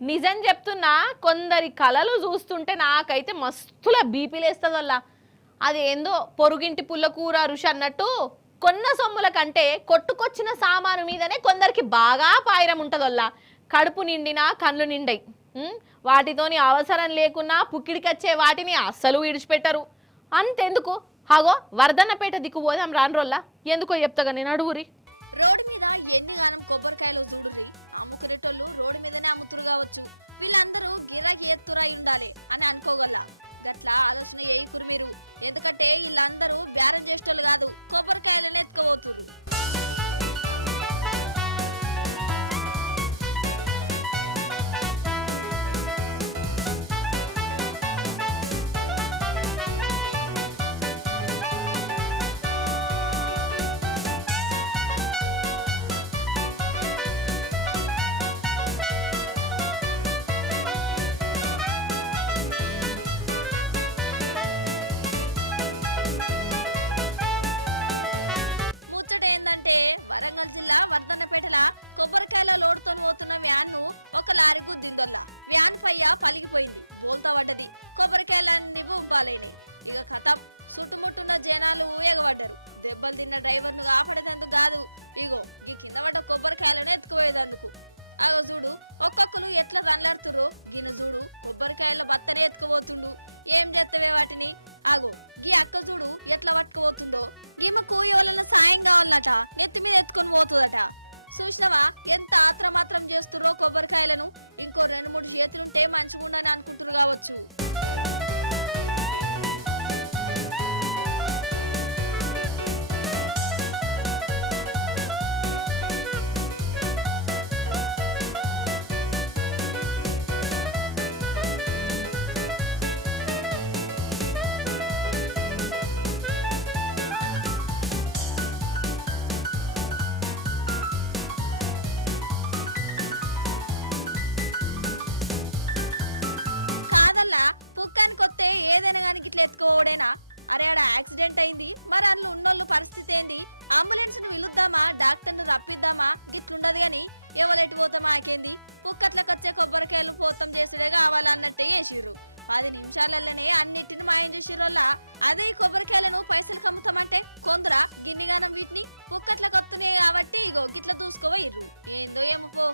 నిజం చెప్తున్నా, కొందరి కళలు చూస్తుంటే నాకైతే మస్తుల బీపీ లేస్తుంది వల్ల. అది ఏందో పొరుగింటి పుల్లకూర రుచి అన్నట్టు కొన్న సొమ్ముల కంటే కొట్టుకొచ్చిన సామాను మీదనే కొందరికి బాగా పాయిరం ఉంటదొల్ల. కడుపు నిండినా కళ్ళు నిండయి. వాటితోని అవసరం లేకున్నా పుక్కిడికొచ్చే వాటిని అస్సలు విడిచిపెట్టరు. అంతెందుకు, హాగో వర్ధన్నపేట దిక్కు పోదాం రాన్రోల్లా. ఎందుకో చెప్తాగా నేను అడుగురి. రోడ్డు మీద ఎన్ని గానం కొబ్బరికాయలు చూడుర్రి. అమ్ముకునేటోళ్ళు రోడ్డు మీదనే అమ్ముతురు కావచ్చు. వీళ్ళందరూ గిరాకీ ఎత్తురై ఉండాలి అని అనుకోగల. గట్లా ఆలోచన ఏయకురు మీరు. ఎందుకంటే వీళ్ళందరూ బేరం చేసేటోళ్ళు కాదు, కొబ్బరికాయలను ఎత్తుకోబోతురు. ముచ్చట ఏందంటే వరంగల్ జిల్లా వర్ధన్నపేటల కొబ్బరికాయల లోడుతో పోతున్న వ్యాన్ ను ఒక లారీ గుద్దిందొల్లా. వ్యాన్ పయ్య పలిగిపోయింది, బోల్తా పడ్డది. కొబ్బరికాయలన్నీ బొంపాలైనాయి. ఇక కథం, చుట్టుముట్టున్న జనాలు ఎగబడ్డారు. దెబ్బలు తిన్న డ్రైవర్ ను కాపాడేందుకు కాదు, ఇగో ఈ కింద పడ్డ కొబ్బరికాయలను ఎత్తుకుపోయేందుకు. అగో చూడు ఒక్కొక్కరు ఎట్లా తనలాడుతురో. గిన చూడు కొబ్బరికాయల బత్తనే ఎత్తుకుపోతుండు. ఏం చేస్తవే వాటిని? ఆగో గీ అక్క చూడు ఎట్లా పట్టుకుపోతుందో. గీమకు ఎవరన్నా సాయం కావాలట, నెత్తి మీద ఎత్తుకొని పోతుందట. చూసినవా ఎంత ఆత్రమాత్రం చేస్తుర్రో కొబ్బరికాయలను. ఇంకో 2-3 చేతులుంటే మంచిగుండని అనుకుంటురు కావచ్చు. కాదల్లా పుక్కానికి వస్తే ఏదైనా కానీ గిట్ల ఎత్తుకోవడేనా? అరే ఆడ యాక్సిడెంట్ అయింది, మరి అందులో ఉన్నోళ్ళు పరిస్థితి ఏంది? అంబులెన్స్ ను పిలుద్దామా, డాక్టర్ ను రప్పిద్దామా? గిట్లుండదు గాని ఎవలెట్టి పోతామా ఆకేంది? పుక్కట్లకొచ్చే కొబ్బరికాయలు పోతం చేసుడే కావాలన్నట్టే చేసిర్రు. 10 నిమిషాలలోనే అన్నిటిని మాయం చేసిర్రోల్లా. అదే కొబ్బరికాయలను పైసలు కమ్ముతామంటే కొందరా గిన్నిగానం వీటిని పుక్కట్లకు వస్తున్నాయి కాబట్టి ఇగో గిట్ల దూసుకోవయ్యిర్రు. ఏందో ఏమో పో.